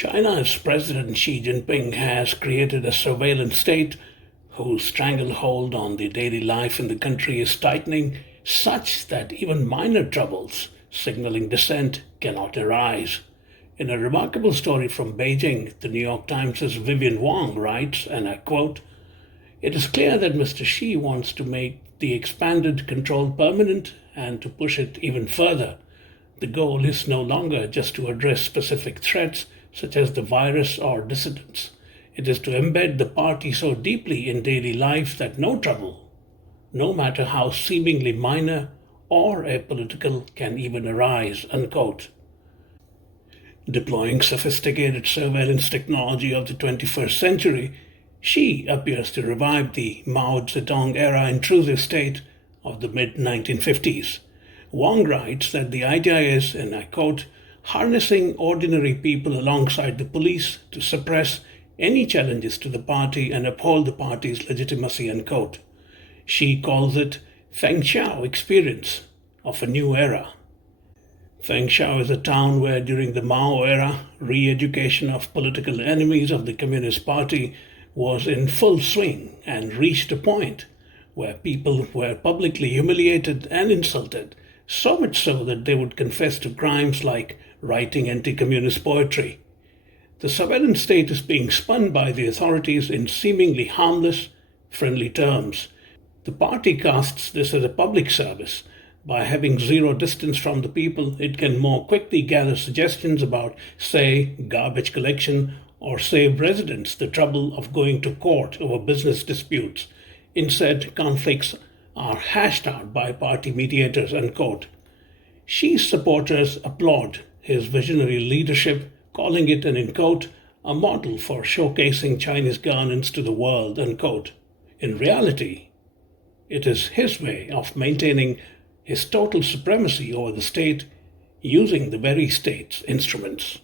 China's President Xi Jinping has created a surveillance state whose stranglehold on the daily life in the country is tightening, such that even minor troubles signaling dissent cannot arise. In a remarkable story from Beijing, the New York Times' Vivian Wang writes, and I quote, "It is clear that Mr. Xi wants to make the expanded control permanent and to push it even further. The goal is no longer just to address specific threats, such as the virus or dissidents. It is to embed the party so deeply in daily life that no trouble, no matter how seemingly minor or apolitical, can even arise." Unquote. Deploying sophisticated surveillance technology of the 21st century, Xi appears to revive the Mao Zedong era intrusive state of the mid 1950s. Wang writes that the idea is, and I quote, harnessing ordinary people alongside the police to suppress any challenges to the party and uphold the party's legitimacy, unquote. Xi calls it Feng Xiao experience of a new era. Feng Xiao is a town where during the Mao era, re-education of political enemies of the Communist Party was in full swing and reached a point where people were publicly humiliated and insulted, so much so that they would confess to crimes like writing anti-communist poetry. The surveillance state is being spun by the authorities in seemingly harmless, friendly terms. The party casts this as a public service. By having zero distance from the people, it can more quickly gather suggestions about, say, garbage collection, or save residents the trouble of going to court over business disputes. Instead, conflicts are hashed out by party mediators, unquote. Xi's supporters applaud his visionary leadership, calling it an, unquote, a model for showcasing Chinese governance to the world, unquote. In reality, it is his way of maintaining his total supremacy over the state using the very state's instruments.